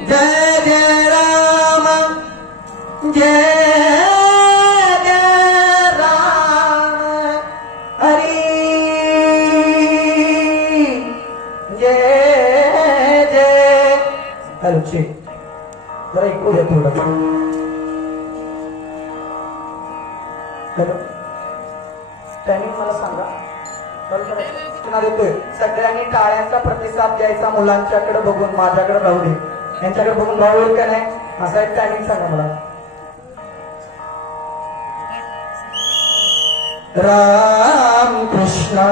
जय जय राम जय जय राम हरि जय जय हरचे जरा ऐकू द्या थोडं टायमिंग मला सांगा देतोय सगळ्यांनी टाळ्यांचा प्रतिसाद द्यायचा मुलांच्याकडे बघून माझ्याकडे राहू दे यांच्याकडे बघून भाऊ येईल का नाही असा एक टायमिंग सांगा मला राम कृष्ण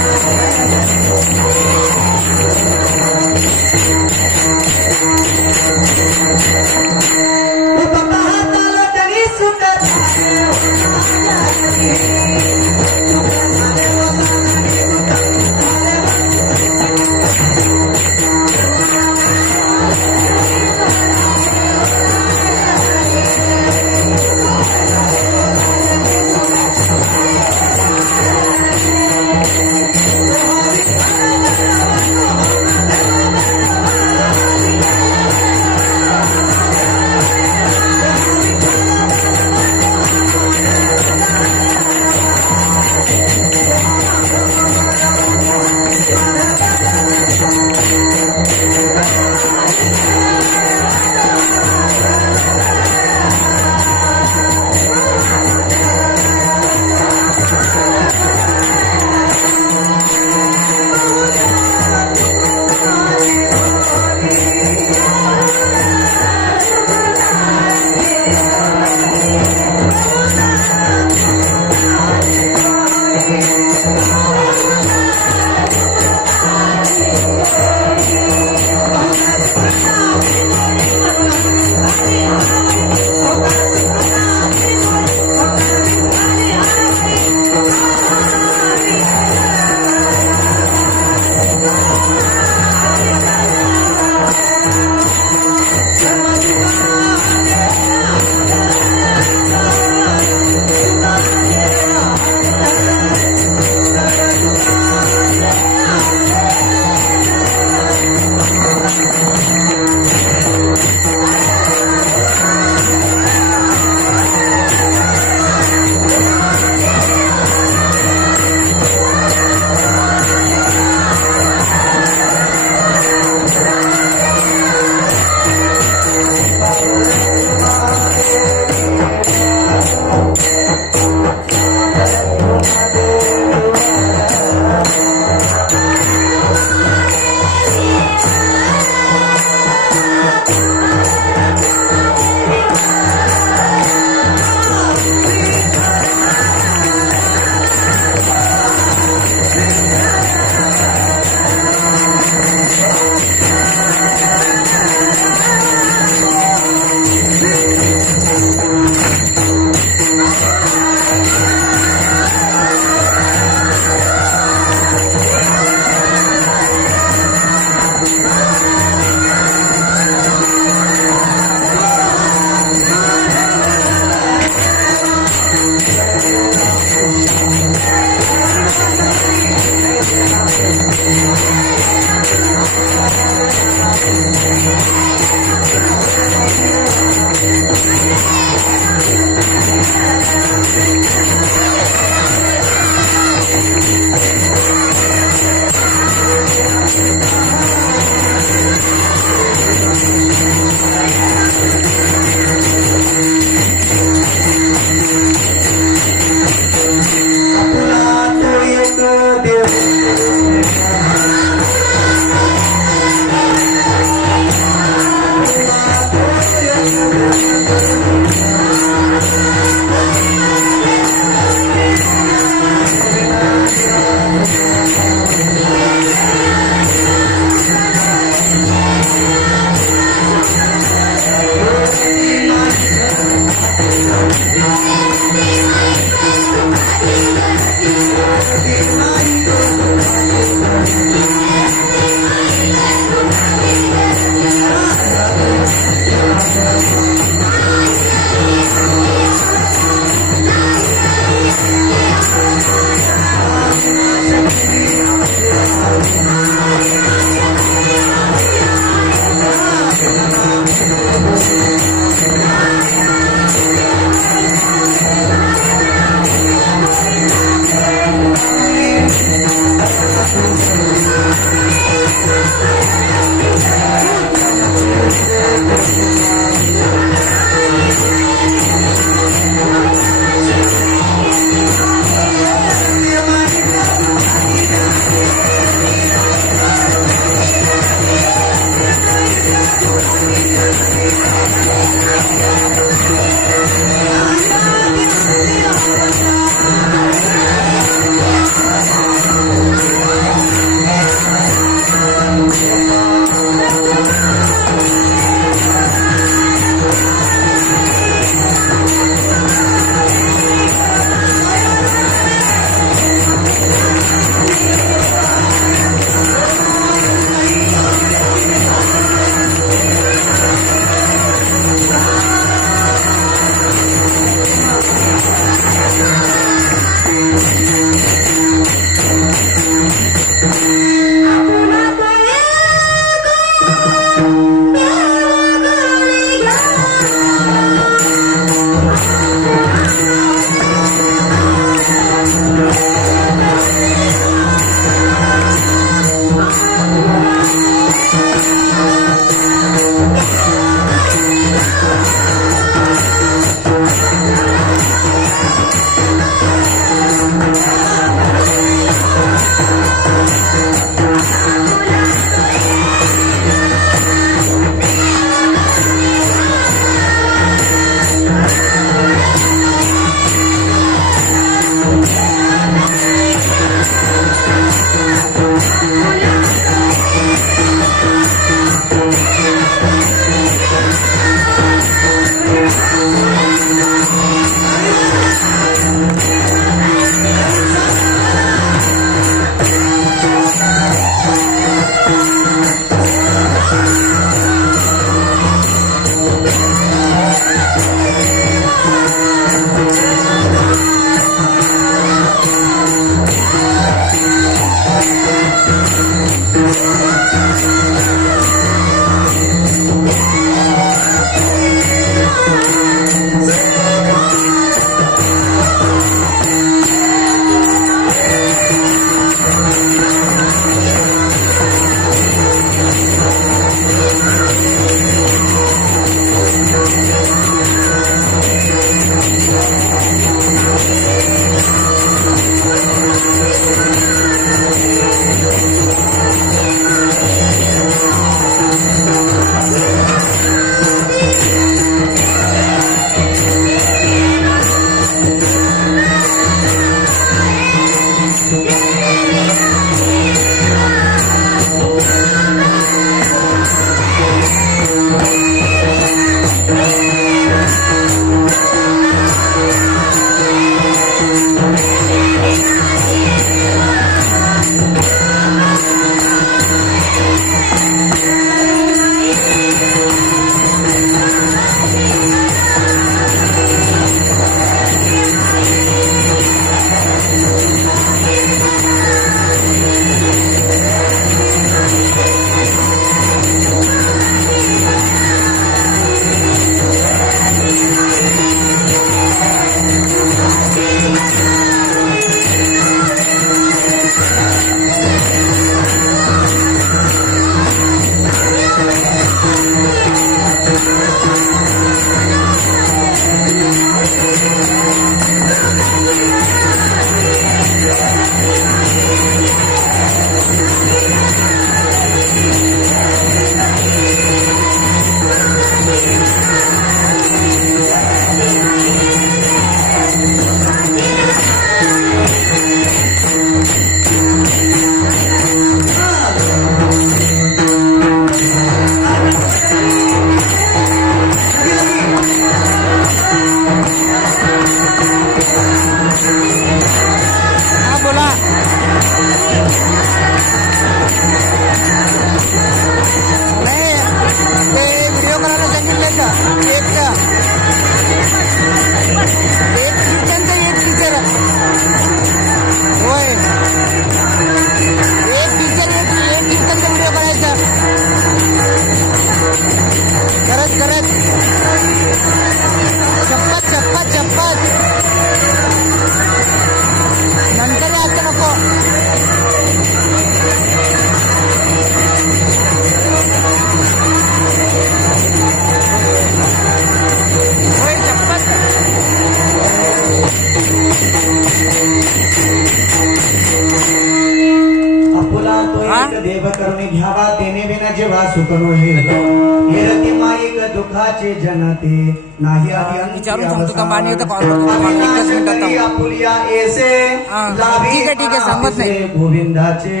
तो एक देव करुणी घ्यावा तेने विना जेव्हा सुखनो हे रती माईक दुःखाचे जनते नाही विचारून सांगतो का मान्य तर कॉल करतो आपुलिया ऐसे ठीक आहे सांगत नाही गोविंदाचे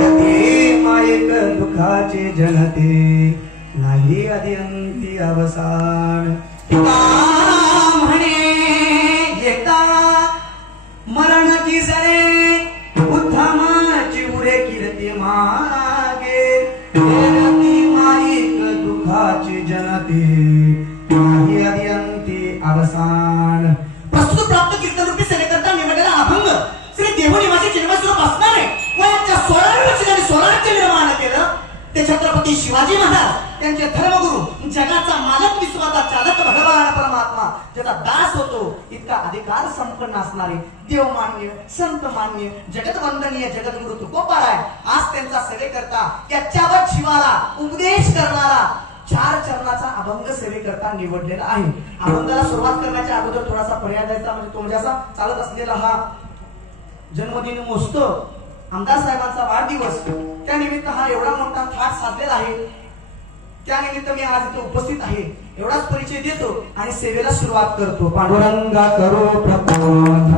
रती माईक दुःखाचे जनते नाही अदिअंती अवसान म्हणे येता मरण की सरे उद्धामाची उरे कीर्ती मागे माईक दुःखाची जनते नाही अदिअंती अवसान. प्रस्तुत प्राप्त कीर्तन रूपी सेवेकरता निवडलेला अभंग श्री देवनिवासी जन्मस्वरूप असणारे व यांच्या 16व्या वर्षी त्यांनी स्वराज्य निर्माण केलं ते छत्रपती शिवाजी महाराज त्यांचे धर्मगुरु जगाचा मालक विश्वाचा चालक भगवान परमात्मा ज्याचा दास होतो इतका अधिकार संपन्न असणारे देवमान्य संतमान्य जगतवंदनीय जगद्गुरु तुकोबाराय आज त्यांचा सेवेकरता त्याच्यावर जीवाला उपदेश करणारा 4 चरणाचा अभंग सेवेकरता निवडलेला आहे. अभंगाला सुरुवात करण्याच्या अगोदर थोडासा पर्याय द्यायचा म्हणजे तो म्हणजे असा चालत असलेला हा जन्मदिन महोत्सव आमदार साहेबांचा वाढदिवस त्यानिमित्त हा एवढा मोठा थाट साधलेला आहे. त्यानिमित्त मी आज इथे उपस्थित आहे एवढाच परिचय देतो आणि सेवेला सुरुवात करतो. पांडुरंगा करो प्रबोध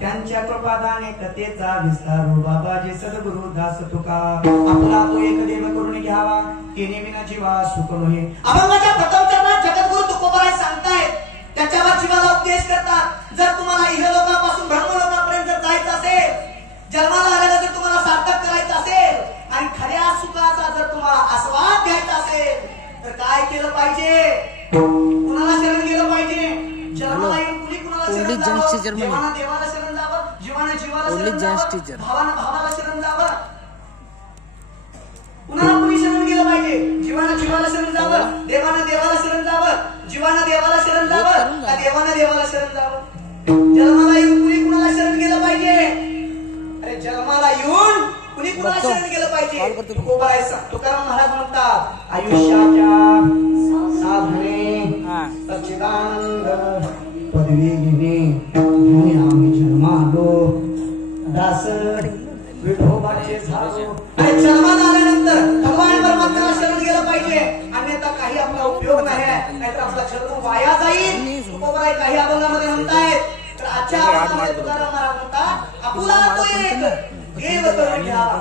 त्यांच्या कृपादाने कथेचा विस्तारू बाबाजी सद्गुरु दास तुका आपला तो एक देव करून घ्यावा तेने विना जीवा सुख नोहे. अभंगाच्या प्रथम चरणात जगद्गुरु तुकोबाराय सांगतायत त्याच्यावर जीवाला उपदेश करतात. जर तुम्हाला इहलोकापासून ब्रह्मलोकापर्यंत जर जायचं असेल जन्माला आलेला जर तुम्हाला सार्थक करायचं असेल आणि खऱ्या सुखाचा जर तुम्हाला आस्वाद घ्यायचा असेल तर काय केलं पाहिजे कुणाला शरण गेलं पाहिजे. जन्माला येऊन कुणी कुणाला शरण जावं देवाला देवाला शरण जावं जीवाला जीवाला शरण जावं भावाला भावाला शरण जावं कुणाला कुणी शरण गेलं पाहिजे. जीवाला जीवाला शरण जावं देवाला देवाला शरण जावं जीवाला देवाला शरण जावं का देवाला देवाला शरण जावं. जन्माला येऊन कुणी कुणाला शरण गेलं पाहिजे. अरे जन्माला येऊन कुणी कुणाला शरण गेलं पाहिजे. तुकाराम महाराज म्हणतात आयुष्याच्या साधने सच्चिदानंद पदवी घेणे आम्ही जन्मालो दास विठोबाचे झालो. आणि जन्माला आल्यानंतर भगवान परमात्म्याला शरण गेलं पाहिजे अन्यथा काही आपला उपयोग नाही नाहीतर आपला जन्म वाया जाईल. तुकोबाराय काही अभंगामध्ये म्हणतायत तर आजच्या अभंगामध्ये तुकाराम महाराज म्हणतात आपुला तो एक देव करून घ्यावा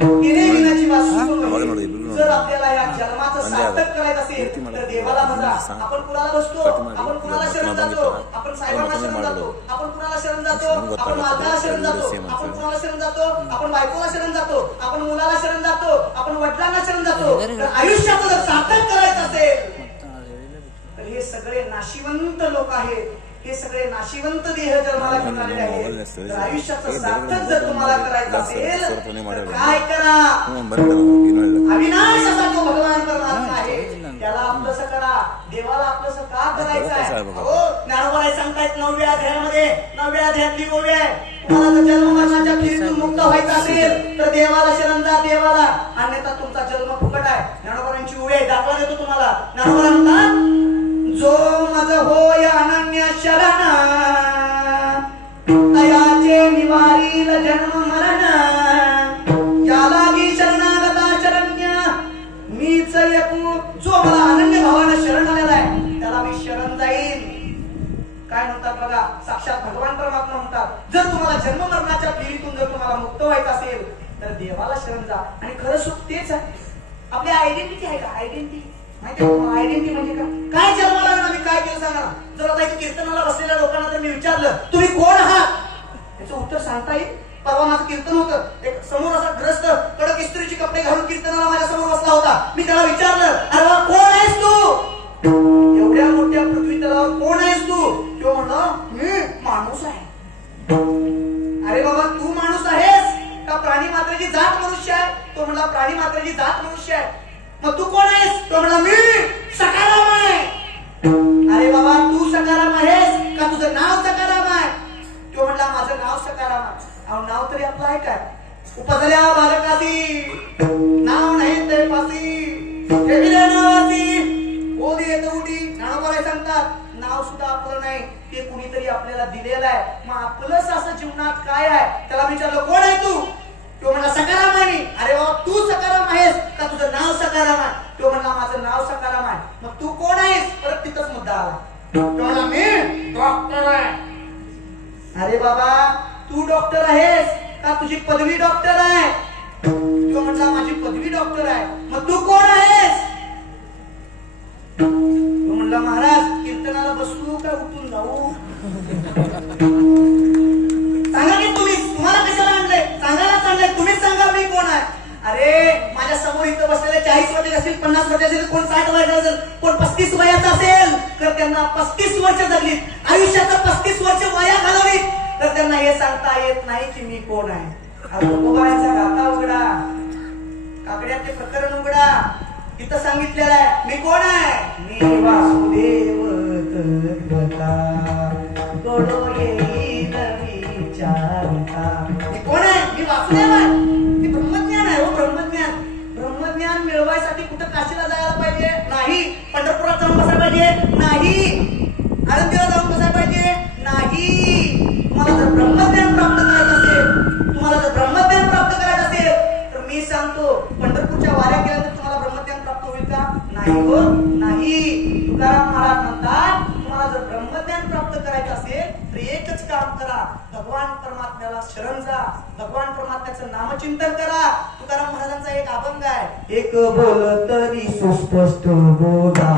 तिने विनाची जर आपल्याला या जन्माचं सार्थक करायचं असेल तर देवाला म्हणा. आपण कुणाला बसतो आपण कुणाला शरण जातो आपण साहेबांना शरण जातो आपण कुणाला शरण जातो आपण मालकाला शरण जातो आपण कुणाला शरण जातो आपण बायकोला शरण जातो आपण मुलाला शरण जातो आपण वडिलांना शरण जातो. तर आयुष्याचं जर सार्थक करायचं असेल तर हे सगळे नाशिवंत लोक आहेत हे सगळे नाशिवंत देह जन्माला घेऊन आलेले आहेत. तर आयुष्याचं सार्थक जर तुम्हाला करायचं असेल तर काय करा. अविनाश असा तो भगवान परमात्मा आहे त्याला आपलंसं करा. देवाला आपलंसं का करायचं आहे. हो ज्ञानोबाराय सांगतायत 9व्या अध्यायामध्ये 9व्या अध्यायातली ओवी आहे तुम्हाला जर जन्म मरणाच्या फिरीतून मुक्त व्हायचं असेल तर देवाला शरण जा देवाला अन्यथा तुमचा जन्म फुकट आहे. ज्ञानोबारांची ओवी आहे दाखला देतो तुम्हाला. ज्ञानोबा म्हणतात जो मज होय अनन्य शरण तयाचे निवारील जन्म मरण यालागी शरणागता शरण्य मीच एकू. जो मला अनन्य भावानं शरण आलेला आहे त्याला मी शरण जाईल. काय म्हणतात बघा साक्षात भगवान परमात्मा म्हणतात जर तुम्हाला जन्म मरणाच्या फेरीतून जर तुम्हाला मुक्त व्हायचं असेल तर देवाला शरण जा. आणि खरं सुख तेच आहे. आपली आयडेंटिटी आहे का आयडेंटिटी माहिती आहे आयडेंटिटी म्हणजे काय जन्माला आला मी काय केलं सांगा. जर आता इथे कीर्तनाला बसलेल्या लोकांना जर मी विचारलं तुम्ही कोण आहात याचं उत्तर सांगता येईल. परवा माझं कीर्तन होतं एक समोर असा ग्रस्त कडक इस्त्रीचे कपडे घालून कीर्तनाला माझ्या समोर बसला होता. मी त्याला विचारलं अरे बाबा कोण आहेस तू एवढ्या मोठ्या पृथ्वी तलावर कोण आहेस तू. तो म्हणला मी माणूस आहे. तो म्हणला प्राणी मात्राची जात मनुष्य आहे. मग तू कोण आहेस? तो म्हणला मी सकाराम आहे. अरे बाबा तू सकाराम आहेस का तुझं नाव सकाराम आहे? तो म्हणला माझं नाव सकाराम आहे. अहो नाव तरी आपलं आहे काय? उपजल्या बालकासी नाव नाही ते पासी ठेविले नावासी ओदी येत उडी. ज्ञानोबा सांगतात नाव सुद्धा आपलं नाही, ते कुणीतरी आपल्याला दिलेलं आहे. मग आपलंच असं जीवनात काय आहे? त्याला विचारलं कोण आहे तू? तो म्हणला सकाराम आहे. अरे बाबा तू सकाराम आहेस का तुझं नाव सकाराम आहे? तो म्हणला माझं नाव सकाराम आहे. मग तू कोण आहेस? परत तिथंच मुद्दा आला. तो म्हणला मी डॉक्टर आहे. अरे बाबा तू डॉक्टर आहेस का तुझी पदवी डॉक्टर आहे? तो म्हणला माझी पदवी डॉक्टर आहे. मग तू कोण आहेस? तो म्हणला महाराज कीर्तनाला बसू का उठून जाऊ? सांगा की तुम्हाला कशाला आणलंय? सांगायलाच आणलंय. तुम्हीच सांगा मी कोण आहे. अरे माझ्या समोर इथं बसलेले 40 वर्ष असेल, 50 वर्ष असेल, कोण 60 वर्ष असेल, कोण 35 वयाचा असेल तर त्यांना 35 वर्ष जगलीत, आयुष्याचं 35 वर्ष वया घालवीत, तर त्यांना हे सांगता येत नाही की मी कोण आहे. तुकोबाराचा गाथा उघडा, काकड्याचे प्रकरण उघडा, इथं सांगितलेलं आहे मी कोण आहे. मी वासुदेव तद्गता गोडो येईल विचारता. मी कोण आहे? मी वासुदेव आहे. मी ब्रह्मज्ञान आहे. हो ब्रह्मज्ञान. ब्रह्मज्ञान मिळवायसाठी कुठं काशीला जायला पाहिजे? नाही. पंढरपुरात जाऊन बसायला पाहिजे? नाही. आळंदीला जाऊन बसायला पाहिजे? नाही. तुम्हाला जर ब्रह्मज्ञान प्राप्त करायचं असेल, तुम्हाला जर ब्रह्मज्ञान प्राप्त करायचं असेल तर मी सांगतो पंढरपूरच्या वाऱ्या केल्यानंतर तुम्हाला ब्रह्मज्ञान प्राप्त होईल का? नाही हो नाही. तुकाराम महाराज म्हणतात तुम्हाला जर ब्रह्मज्ञान प्राप्त करायचं असेल तर एकच काम करा, भगवान परमात्म्याला शरण जा, भगवान परमात्म्याचं नामचिंतन करा. तुकाराम महाराजांचा एक अभंग आहे, एक बोल तरी सुस्पष्ट बोला,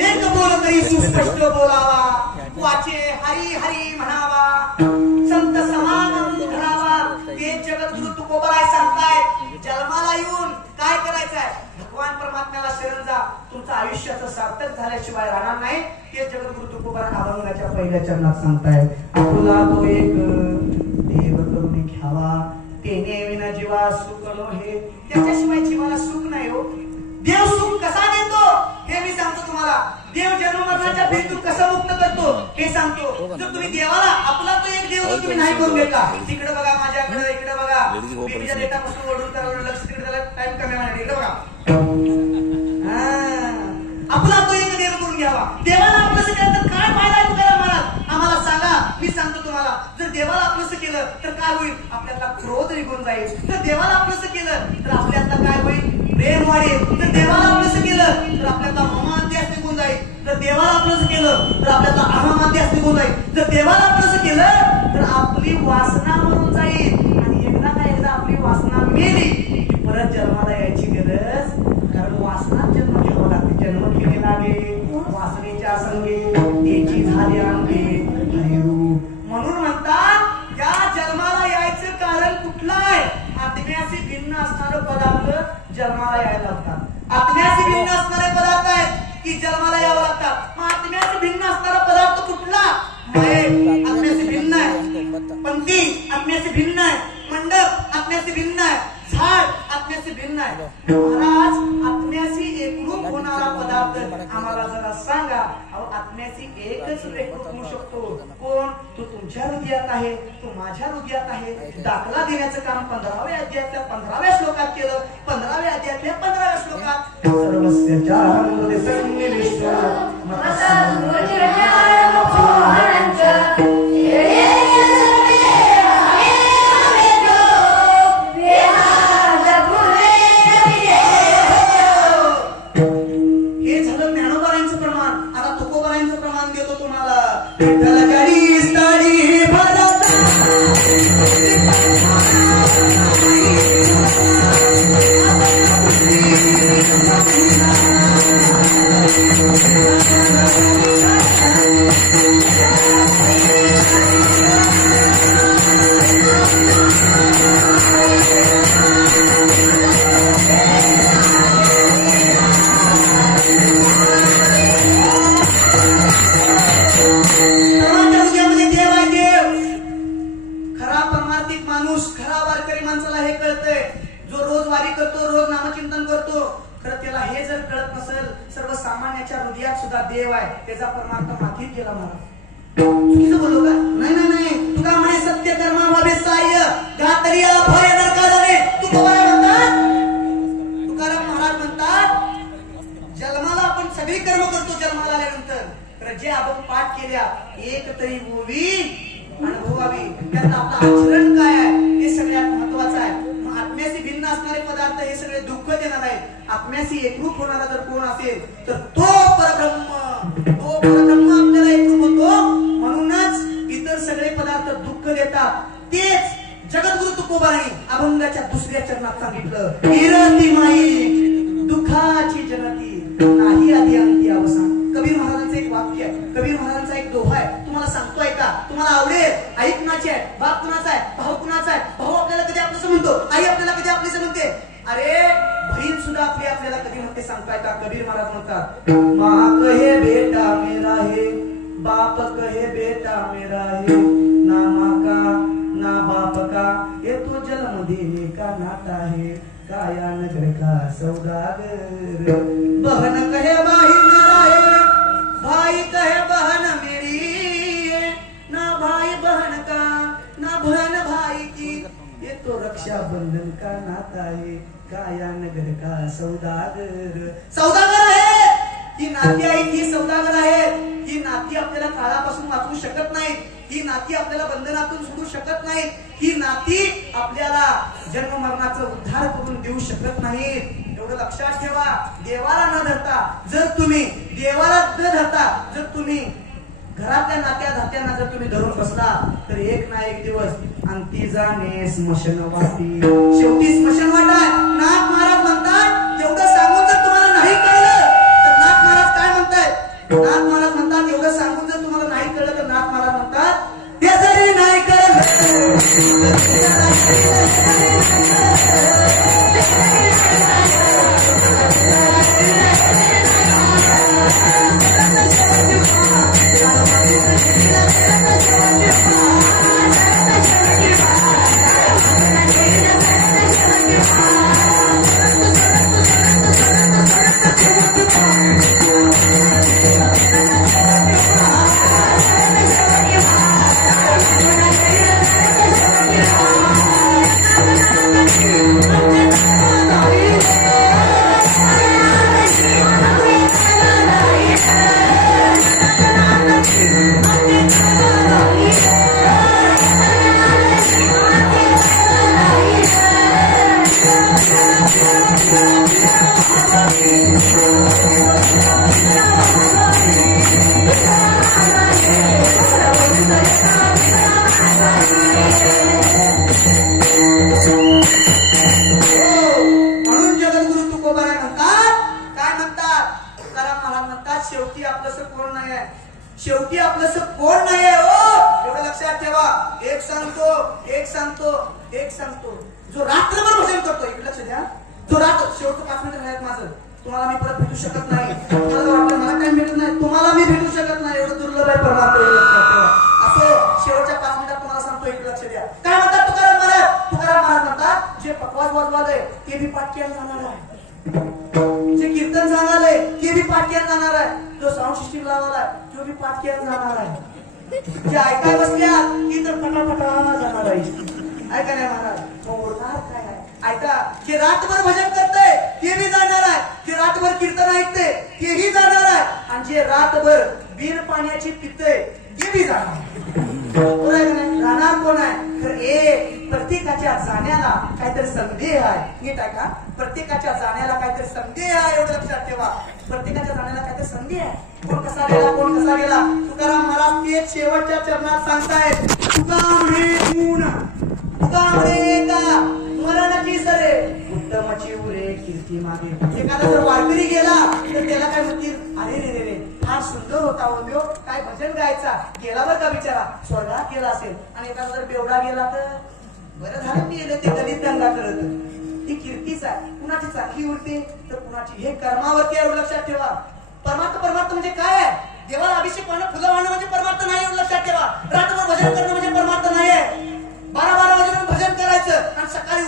एक बोल तरी सुस्पष्ट बोलावा, वाचे हरी हरी म्हणावा, संत समागम धरावा. ते जगद्गुरु तुकोबाराय सांगतायत जन्माला येऊन काय करायचंय? भगवान परमात्म्याला शरण जा. तुमचं आयुष्याचं सार्थक झाल्याशिवाय राहणार नाही. ते जगद्गुरु तुकोबाराय अभंगाच्या पहिल्या चरणात सांगतायत. आपुला तो एक देव करून घ्यावा, तेने विना जीवा सुख नोहे. त्याच्याशिवाय जीवाला सुख नाही हो. देव सुख कसा देतो हे मी सांगतो तुम्हाला. देव जन्म मरणाच्या भीतीतून कसं मुक्त करतो हे सांगतो. जर तुम्ही देवाला आपला तो एक देव तुम्ही नाही करून घेतला, तिकडे बघा माझ्याकडे, इकडे बघा, बेबीच्या डेटापासून ओढून त्याला लक्ष तिकडे त्याला टाइम कमी आहे, इकडे बघा. आपला तो एक देव करून घ्यावा. देवाला आपलंसं केलं तर काय फायदा आहे तुकाराम महाराज? आम्हाला सांगा. मी सांगतो तुम्हाला. जर देवाला आपलंसं केलं तर काय होईल? आपल्याला क्रोध निघून जाईल. जर देवाला आपलंसं केलं तर आपल्याला काय होईल? प्रेम वाढेल. जर देवाला आपलंसं केलं तर आपल्याला ममाध्यास निघून जाईल. जर देवाला आपलंसं केलं तर आपल्याला अहमाध्यास निघून जाईल. जर देवाला आपलंसं केलं तर आपली वासना मरून जाईल. आणि एकदा आपली वासना मेली की परत जन्माला यायची गरज, कारण वासना जन्म घ्यावा लागते. जन्म घेणे लागे वासनेच्या संगे, त्याची झाली अंगे हरिरूप. म्हणून म्हणतात या जन्माला यायचं कारण कुठलं आहे? आत्म्याशी भिन्न असणारे पदार्थ जन्माला यायला लागतात. आत्म्याशी भिन्न असणारे पदार्थ आहेत की जन्माला यावं लागतात. मग आत्म्याशी भिन्न असणारा पदार्थ कुठला? माये आत्म्याशी भिन्न आहे, पंक्ती आत्म्याशी भिन्न आहे, मंडप आत्म्याशी भिन्न आहे, झाड आत्म्याशी भिन्न आहे. महाराज आत्म्याशी एकरूप होणारा पदार्थ आम्हाला जरा सांगा. अहो आत्म्याशी एकच एकरूप होऊ शकतो. कोण? तो तुमच्या हृदयात आहे, तो माझ्या हृदयात आहे. दाखला देण्याचं काम 15व्या अध्यायातल्या 15व्या श्लोकात केलं. 15व्या अध्यायातल्या 15व्या श्लोकात सर्वस्य चारमध्ये सन्निविष्ट माणसाला हे कळतंय, जो रोज वारी करतो, रोज नामचिंतन करतो, खरं त्याला हे जर कळत नसेल सर्वसामान्याच्या हृदयात सुद्धा देव आहे, त्याचा परमार्थ मातीत गेला महाराज. चुकीचं बोललो का? नाही नाही नाही. तुका म्हणे सत्य कर्मा व्हावे साह्य, घातरी अभय नरका जाणे. तुकाराम महाराज म्हणतात जन्माला आपण सगळी कर्म करतो जन्माला आल्यानंतर, तर जे आपण पाठ केल्या एक तरी ओवी अनुभवावी, त्यात आपलं आचरण काय आहे हे सगळ्यात महत्वाचं आहे. आत्म्याशी भिन्न असणारे पदार्थ हे सगळे दुःख देणार आहेत. आत्म्याशी एकरूप होणारा जर कोण असेल तर तो परब्रह्म आपल्याला एकरूप होतो. म्हणूनच इतर सगळे पदार्थ दुःख देतात. तेच जगद्गुरु तुकोबांनी अभंगाच्या दुसऱ्या चरणात सांगितलं, विरती माई दुःखाची जनती नाही आधी अंती अवसान. कबीर महाराजांचं एक वाक्य आहे, कबीर महाराजांचा एक दोहा आहे, तुम्हाला सांगतोय का? तुम्हाला आवडेल. आई कुणाची आहे, बाप कुणाचा आहे, भाऊ कुणाचा आहे? भाऊ आपल्याला कधी आपलं म्हणतो, आई आपल्याला कधी आपली म्हणते. अरे बहीण सुद्धा आपल्याला कधी म्हणते सांगताय का? कबीर महाराज म्हणतात, माँ कहे बेटा मेरा है, बाप कहे बेटा मेरा है, ना माँ का ना बाप का ये तो जन्म देने का नाता है, काया नगर का सौदागर. बहन कहे भाई मेरा है, भाई कहे बहन मेरी है, ना भाई बहन का ना बहन भाई की ये तो रक्षा बंधन का नाता है, काया नगर का सौदागर. सौदागर आहे ही नाती आहे, ही सौदागर आहे. ही नाती आपल्याला काळापासून वाचवू शकत नाहीत, ही नाती आपल्याला बंधनातून सोडू शकत नाहीत, ही नाती आपल्याला जन्म मरणाचा उद्धार करून देऊ शकत नाहीत. एवढं लक्षात ठेवा. देवाला न धरता जर तुम्ही जर तुम्ही घरातल्या नात्या धात्यांना जर तुम्ही धरून बसला तर एक ना एक दिवस अंती जाणे स्मशानवाटी. शेवटी स्मशानवाट आहे. नाथ महाराज म्हणतात एवढं सांगून जर तुम्हाला नाही कळलं तर नाथ महाराज काय म्हणतायत? नाथ महाराज म्हणतात एवढं सांगून जर तुम्हाला नाही कळलं तर नाथ महाराज म्हणतात ते जरी नाही कळलं शेवटी आपलंस कोण नाही आहे. हो एवढं लक्षात ठेवा. एक सांगतो जो रात्रभर भजन करतो, इकडे लक्ष द्या, जो शेवटचं 5 मिनिट राहत माझं, तुम्हाला मी परत भेटू शकत नाही. तुम्हाला वाटलं मला काही भेटत नाही, तुम्हाला मी भेटू शकत नाही, एवढं दुर्लभ आहे परमात्मा. असं शेवटच्या 5 मिनिटात तुम्हाला सांगतो, इकडे लक्ष द्या. काय म्हणतात तुकाराम महाराज म्हणतात जे पकवाज वाजवालय ते बी पाठ केलं जाणार आहे, जे कीर्तन सांगालय ते बी पाठ केलं जाणार आहे, जो साऊंड सिस्टीम लावालाय तो बी पाठ केलं जाणार आहे, जे ऐकाय बसल्या ती तर फटाफटा जाणार आहे. ऐका नाही महाराज बोलणार काय आहे? ऐका. जे रातभर भजन करतय ते बी जाणार आहे, जे रातभर कीर्तन ऐकते तेही जाणार आहे, आणि जे रातभर बिन पाण्याची पितय ते बी जाणार. राहणार कोण आहे? तर प्रत्येकाच्या जाण्याला काहीतरी संदेह आहे. नीट आहे का? प्रत्येकाच्या जाण्याला काहीतरी संदेह आहे, एवढं लक्षात ठेवा. प्रत्येकाच्या जाण्याला काहीतरी संदेह आहे. कोण कसा गेला, कोण कसा गेला. तुकाराम महाराज तेच शेवटच्या चरणात सांगतायत, मरणाची सरे उत्तमाची उरे कीर्ती मागे. एखादा जर वारकरी गेला तर त्याला काय म्हणतील, अरे रे रे रे फार सुंदर होता हो, काय भजन गायचा, गेला बरं का बिचारा, स्वर्गात गेला असेल. आणि एखादा जर बेवडा गेला तर बरं झालं मी गेलं, ते दलित दंगा करत. ही कीर्तीच आहे. कुणाची चांगली उरते तर कुणाची. हे कर्मावरती एवढं लक्षात ठेवा. परमार्थ म्हणजे काय आहे? देवाला अभिषेक वाहणं, फुलं वाहणं म्हणजे परमार्थ नाही, एवढं लक्षात ठेवा. रात्रभर भजन करणं म्हणजे परमार्थ नाही आहे. 12 वाजून भजन करायचं आणि सकाळी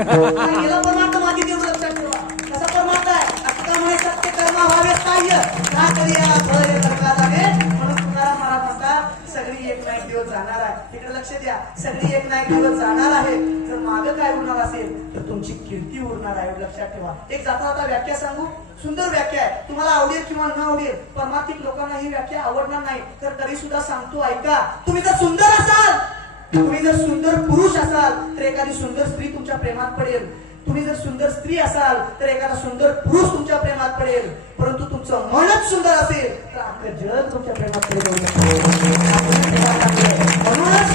गेला परमार्थ मागे देऊन लक्षात ठेवा. कसा परमार्थ आहे? अक्कामुळे सत्य कर्म व्हावे साह्य ना कधी या फळ कर्मा लागे. म्हणून तुकाराम महाराज म्हणतात सगळी एक ना एक दिवस जाणार आहे. तिकडे लक्ष द्या. सगळी एक ना एक दिवस जाणार आहे. जर मागं काय उरणार असेल तर तुमची कीर्ती उरणार आहे. लक्षात ठेवा. एक जाता जाता व्याख्या सांगू. सुंदर व्याख्या आहे. तुम्हाला आवडेल किंवा न आवडेल, परमार्थिक लोकांना ही व्याख्या आवडणार नाही, तर तरी सुद्धा सांगतो ऐका. तुम्ही जर सुंदर असाल, तुम्ही जर सुंदर पुरुष असाल तर एखादी सुंदर स्त्री तुमच्या प्रेमात पडेल. तुम्ही जर सुंदर स्त्री असाल तर एखादा सुंदर पुरुष तुमच्या प्रेमात पडेल. परंतु तुमचं मनच सुंदर असेल तर अख्खं जग तुमच्या प्रेमात पडेल. म्हणूनच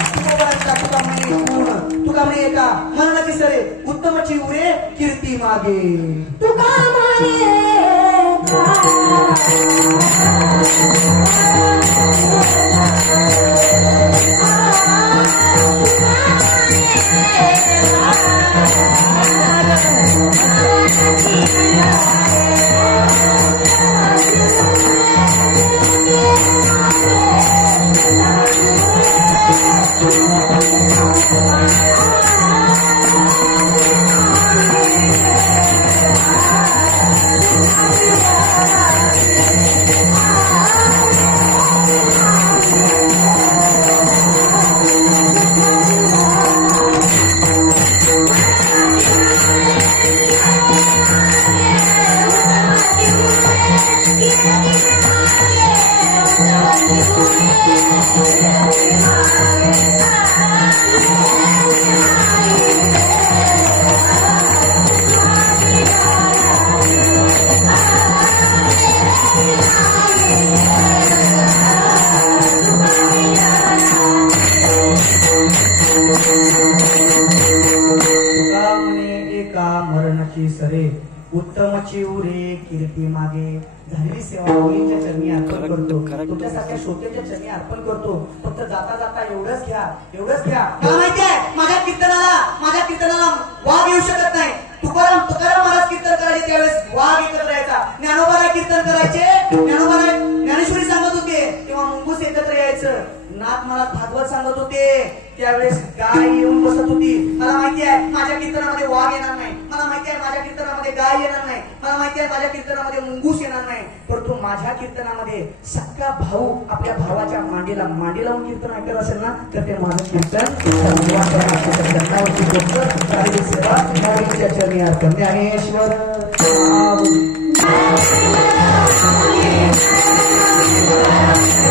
तुका म्हणे एका मनाची सरे उत्तमची उरे कीर्ती मागे. तुका सरे उत्तमची उरे कीर्ती मागे. झालेली सेवा मुलींच्या चरणी अर्पण करतो. तुमच्यासारख्या श्रोत्यांच्या चरणी अर्पण करतो. फक्त जाता जाता एवढंच घ्या, एवढंच घ्या. मला माहिती आहे माझ्या कीर्तनाला वाघ येऊ शकत नाही. तुकाराम महाराज कीर्तन करायचे त्यावेळेस वाघ एकत्र यायचा. ज्ञानोबाला कीर्तन करायचे, ज्ञानेश्वरी सांगत होते तेव्हा मुंगूस एकत्र यायचं. नाथ मला भागवत सांगत होते त्यावेळेस गाय येऊन बसत होती. मला माहिती आहे माझ्या कीर्तनामध्ये वाघ येणार नाही. मला माहिती आहे माझ्या कीर्तनामध्ये गाय येणार नाही. मला माहिती आहे माझ्या कीर्तनामध्ये मुंगूस येणार नाही. परंतु माझ्या कीर्तनामध्ये सख्खा भाऊ आपल्या भावाच्या मांडीला मांडी लावून कीर्तन ऐकत असेल ना तर ते माझं कीर्तन सेवा चरणी अर्पण. Dnyaneshwar Thank you.